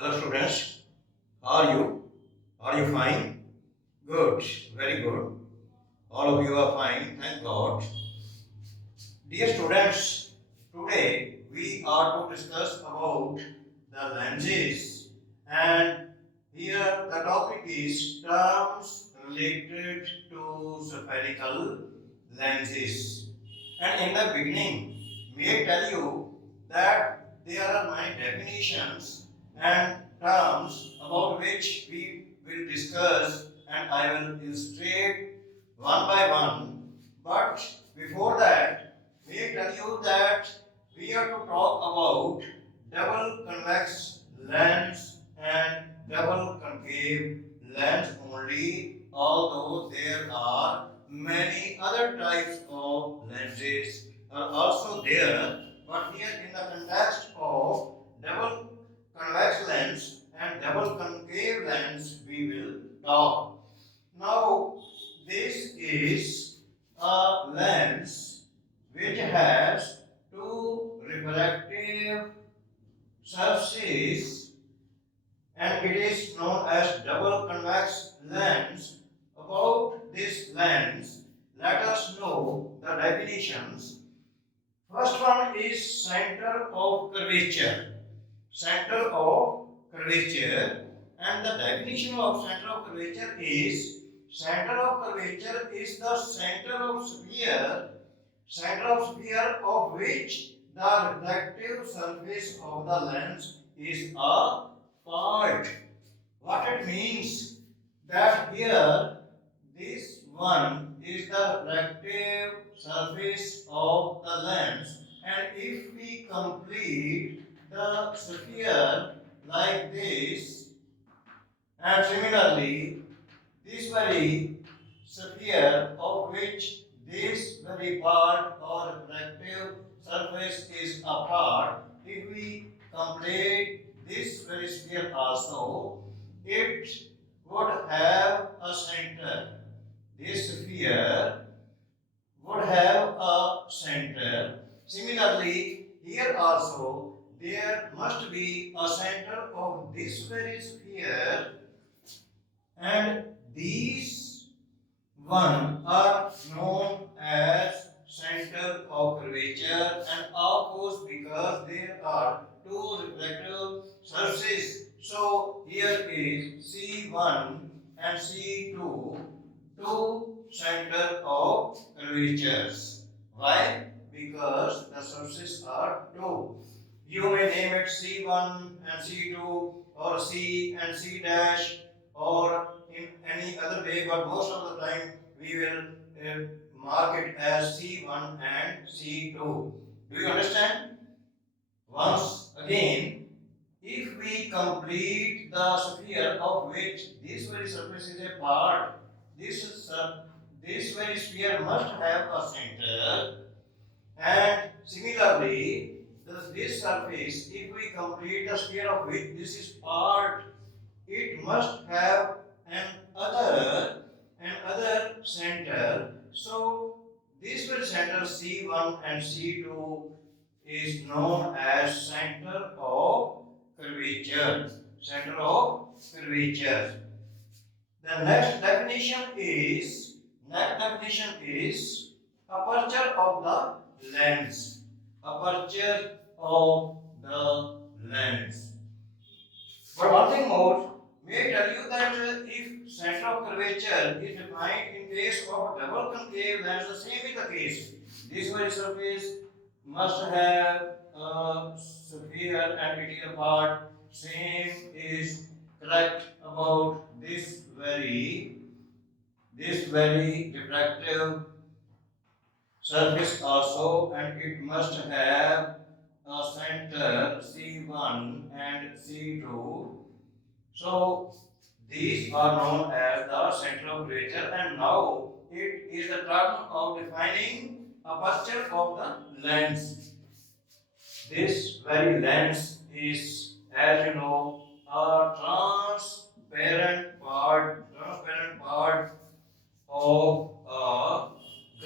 Hello students, how are you? Are you fine? Good, very good. All of you are fine, thank God. Dear students, today we are to discuss about the lenses, and here the topic is terms related to spherical lenses. And in the beginning, may I tell you that there are many definitions and terms about which we will discuss and I will illustrate one by one. But before that, may I tell you that we have to talk about double convex lens and double concave lens only, although there are many other types of lenses are also there, but here in the context of double convex lens and double concave lens we will talk. Now this is a lens which has two refractive surfaces and it is known as double convex lens. About this lens, let us know the definitions. First one is center of curvature. Center of curvature, and the definition of center of curvature is center of curvature is the center of sphere of which the reflective surface of the lens is a part. What it means that here this one is the reflective surface of the lens, and if we complete the sphere like this, and similarly this very sphere of which this very part or reflective surface is a part, if we complete this very sphere also, it would have a center. This sphere would have a center. Similarly, here also there must be a center of this very sphere, and these one are known as center of curvature, and of course because there are two reflective surfaces, so here is C1 and C2, two center of curvatures. Why? Because the surfaces are two. You may name it C1 and C2 or C and C dash or in any other way, but most of the time we will mark it as C1 and C2. Do you understand? Once again, if we complete the sphere of which this very surface is a part, this very sphere must have a center, and similarly, this surface, if we complete the sphere of which this is part, it must have another center. So this will center C1 and C2 is known as center of curvature. Center of curvature. The next definition is aperture of the lens. Aperture of the lens. But one thing more, may I tell you that if center of curvature is defined in case of double concave lens, the same is the case. This very surface must have a sphere and it is a part. Same is correct about this very refractive surface also, and it must have a center C1 and C2. So these are known as the center of curvature, and now it is the term of defining aperture of the lens. This very lens is, as you know, a transparent part of a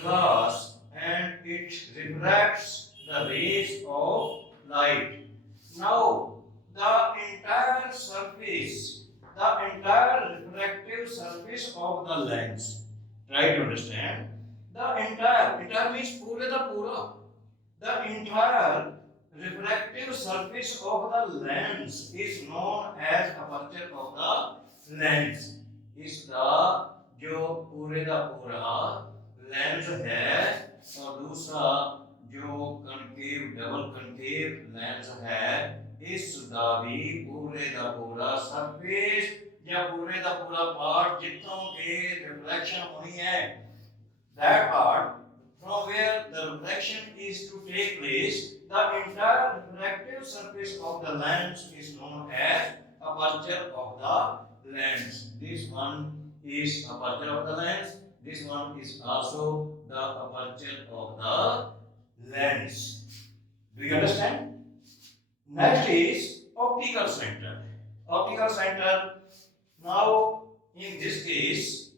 glass, and it refracts the rays of light. Now, the entire entire refractive surface of the lens. Try to understand. Entire means पूरे का पूरा. The entire refractive surface of the lens is known as aperture of the lens. इस the जो पूरे का पूरा lens है और दूसरा जो कनकेव डबल कनकेव लेंस है इसका भी पूरे का पूरा सरफेस या पूरे का पूरा पार्ट जितनों के रिफ्लेक्शन होनी है that part from where the reflection is to take place, the entire refractive surface of the lens is known as aperture of the lens. This one is aperture of the lens. This one is also the aperture of the lens. Do you understand? Next is optical center. Optical center. Now, in this case,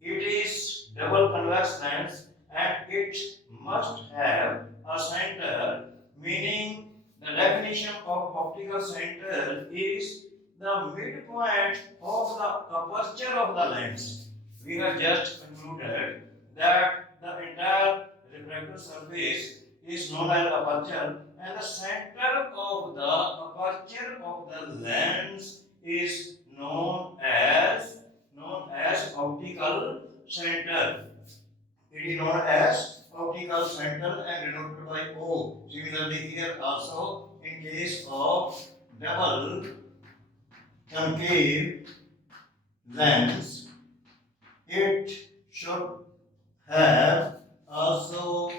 it is double convex lens and it must have a center, meaning the definition of optical center is the midpoint of the aperture of the lens. We have just concluded that the entire refractive surface is known as aperture and the center of the aperture of the lens is known as optical center. It is known as optical center and denoted by O. Similarly, here also in case of double concave lens, it should have also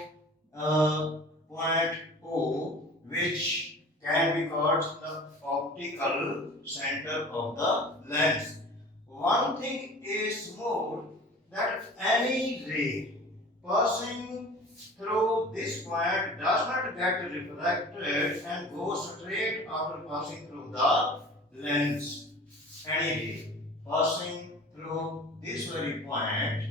a point O which can be called the optical center of the lens. One thing is more that any ray passing through this point does not get refracted and go straight after passing through the lens. Any ray passing through this very point,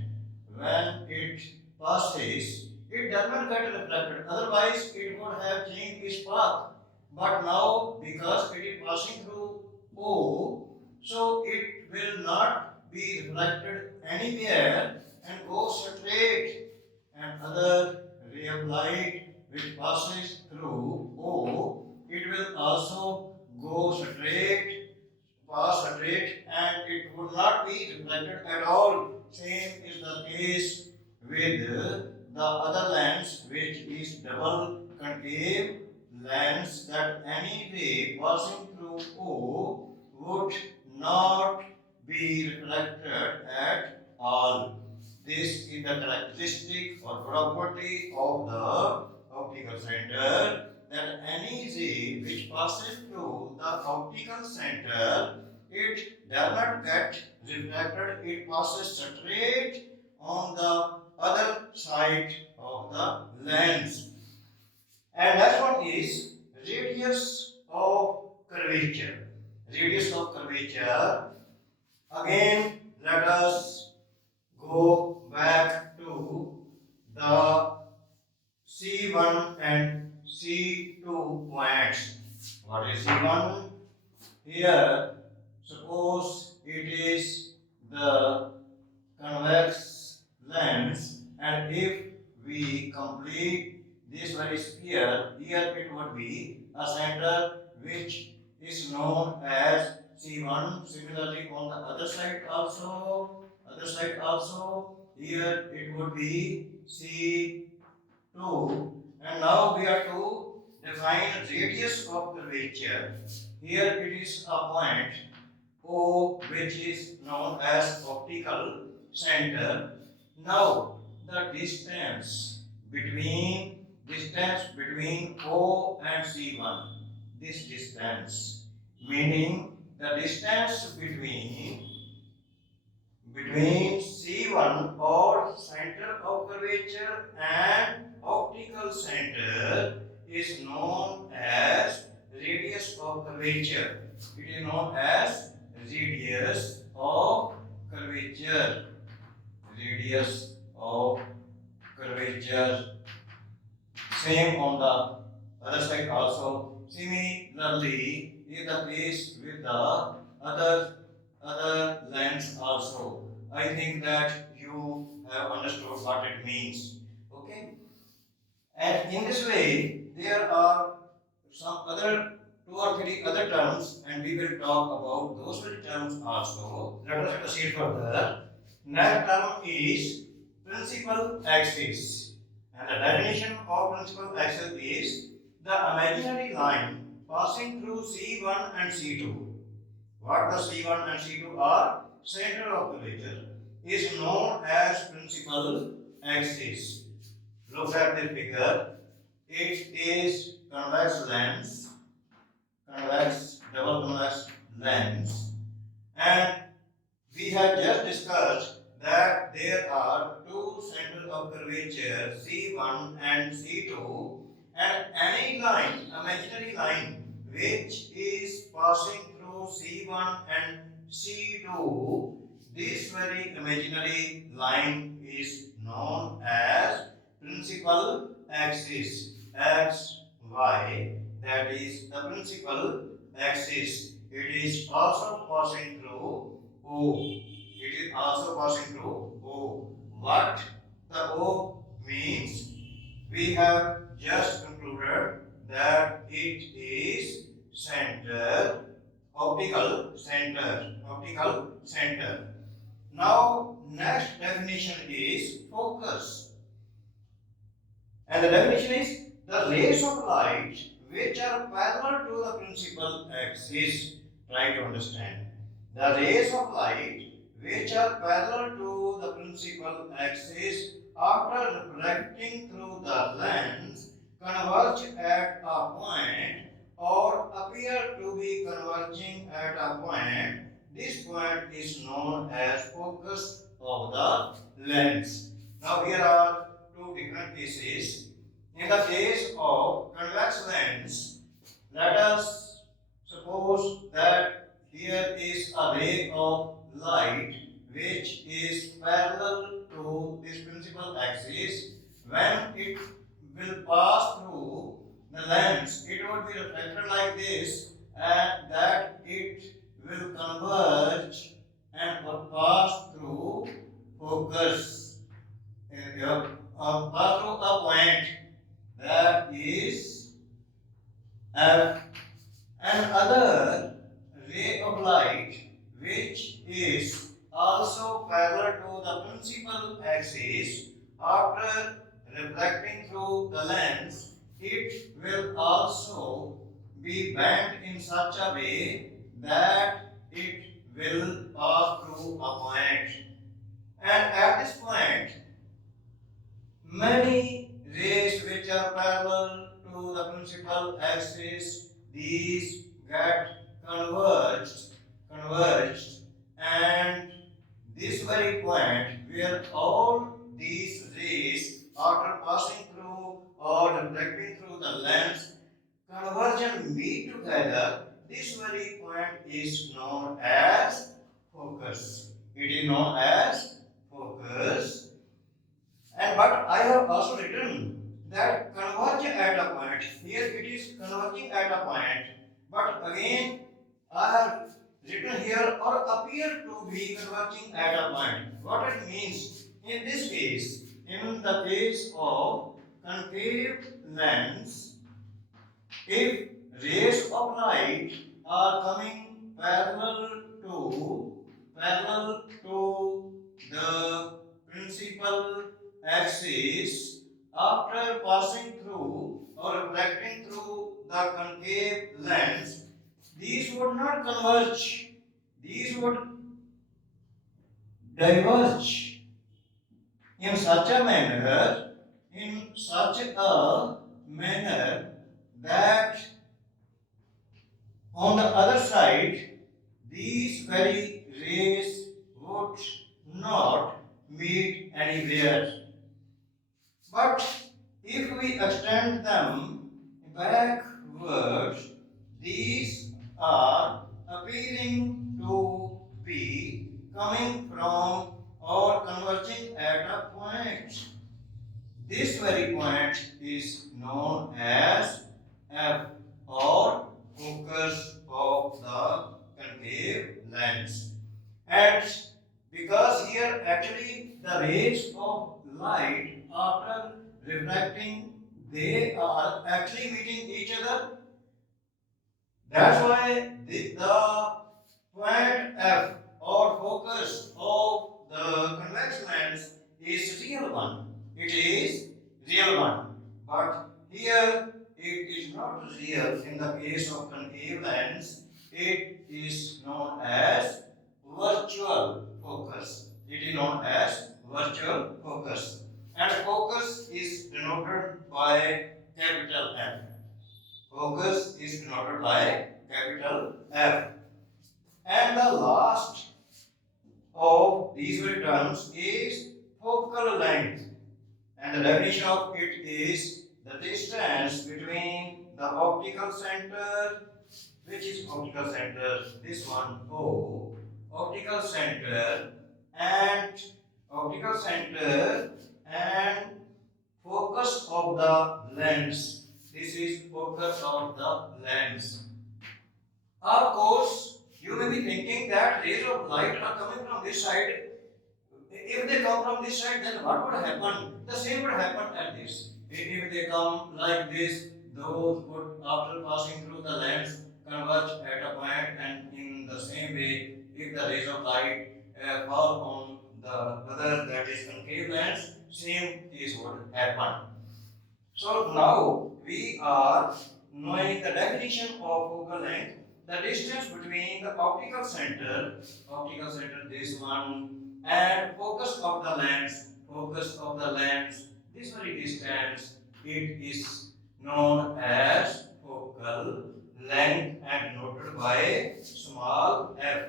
when it passes, it does not get reflected. Otherwise, it would have changed its path. But now, because it is passing through O, so it will not be reflected anywhere and go straight. And other ray of light which passes through O, it will also go straight, pass straight, and it would not be reflected at all. Same is the case with the other lens, which is double concave lens, that any ray passing through O would not be reflected at all. This is the characteristic or property of the optical center, that any ray which passes through the optical center, it does not get reflected, it passes straight on the other side of the lens. And next one is radius of curvature. Radius of curvature. Again, let us go back to the C1 and C2 points. What is C1? Here, suppose it is the convex lens, and if we complete this very sphere, here it would be a center which is known as C1. Similarly, on the other side also, here it would be C2. And now we are to define radius of curvature. Here it is a point O which is known as optical center. Now the distance between O and C1, this distance, meaning the distance between C1 or center of curvature and optical center is known as radius of curvature. It is known as radius of curvature. Radius of curvature. Same on the other side also. Similarly, is the case with the other lens also. I think that you have understood what it means. Okay, and in this way there are some other two or three other terms, and we will talk about those very terms also. Let us proceed further. Next term is principal axis, and the definition of principal axis is the imaginary line passing through C1 and C2. What the C1 and C2 are, center of curvature, is known as principal axis. Look at the figure. It is convex lens, double convex lens, and we have just discussed that there are two centers of curvature C1 and C2, and any line, imaginary line, which is passing through C1 and C2, this very imaginary line is known as principal axis, XY, that is the principal axis. It is also passing through O. It is also passing through O. What the O means, we have just concluded that it is center, optical center. Now, next definition is focus. And the definition is the rays of light which are parallel to the principal axis. Try to understand. The rays of light which are parallel to the principal axis after refracting through the lens converge at a point or appear to be converging at a point. This point is known as focus of the lens. Now here are two different cases. In the case of convex lens, let us suppose that here is a ray of light which is parallel to this principal axis. When it will pass through the lens, it would be reflected like this, and that it will converge and pass through focus. Pass through a point that is F. Another ray of light which is also parallel to the principal axis after reflecting through the lens, it will also be bent in such a way that it will pass through a point. And at this point, many rays which are parallel to the principal axis, these get converged, and this very point where all these rays, after passing through or reflecting through the lens, converge and meet together, this very point is known as focus. It is known as focus. And but I have also written that converge at a point. Here it is converging at a point. But again, I have written here or appear to be converging at a point. What it means in this case, in the case of concave lens, if rays of light are coming parallel to the principal axis after passing through or reflecting through the concave lens, these would not converge, these would diverge in such a manner, that on the other side these very rays would not meet anywhere. But if we extend them backwards, these are appearing to be coming from or converging at a point. This very point is known as F, or focus of lens. And because here actually the rays of light after refracting, they are actually meeting each other. That's why the point F or focus of the convex lens is real one. It is real one. But here it is not real in the case of concave lens. It is known as virtual focus. It is known as virtual focus. And focus is denoted by capital F. Focus is denoted by capital F. And the last of these very terms is focal length. And the definition of it is the distance between the optical center, which is optical center, this one O, optical center and optical center and focus of the lens. This is focus of the lens. Of course, you may be thinking that rays of light are coming from this side. If they come from this side, then what would happen? The same would happen at this. If they come like this, those would, after passing through the lens, converge at a point, and in the same way, if the rays of light fall on the other, that is concave lens, same is what happen. So now we are knowing the definition of focal length, the distance between the optical center this one, and focus of the lens, this very distance, it is known as focal length and noted by small f.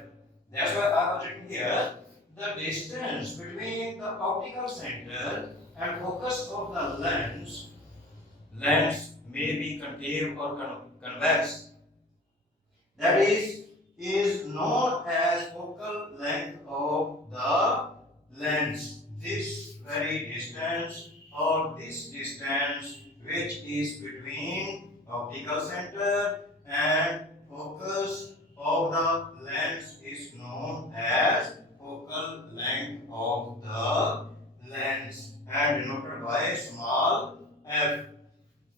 That's why I have written here the distance between the optical center and focus of the lens may be concave or convex. That is known as focal length of the lens. This very distance or this distance which is between optical center and focus of the lens is known as focal length of the lens and denoted by small f.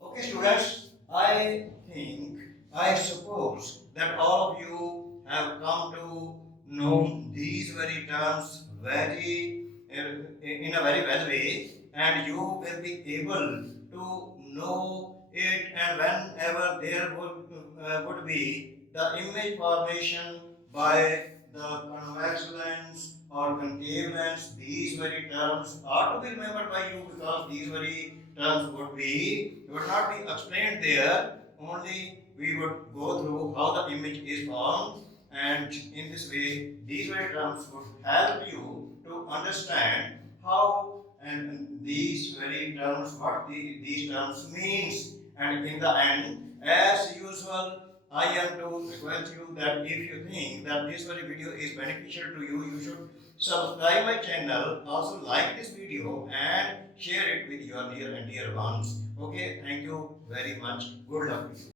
Okay, students, I suppose that all of you have come to know these very terms in a very well way, and you will be able to know it. And whenever there would be the image formation by the convex lens or concave lens, these very terms are to be remembered by you, because these very terms would not be explained there. Only we would go through how the image is formed, and in this way these very terms would help you to understand how and these very terms, what these terms means. And in the end, as usual, I am to request you that if you think that this very video is beneficial to you, you should subscribe my channel, also like this video and share it with your near and dear ones. Okay, thank you very much. Good luck to you.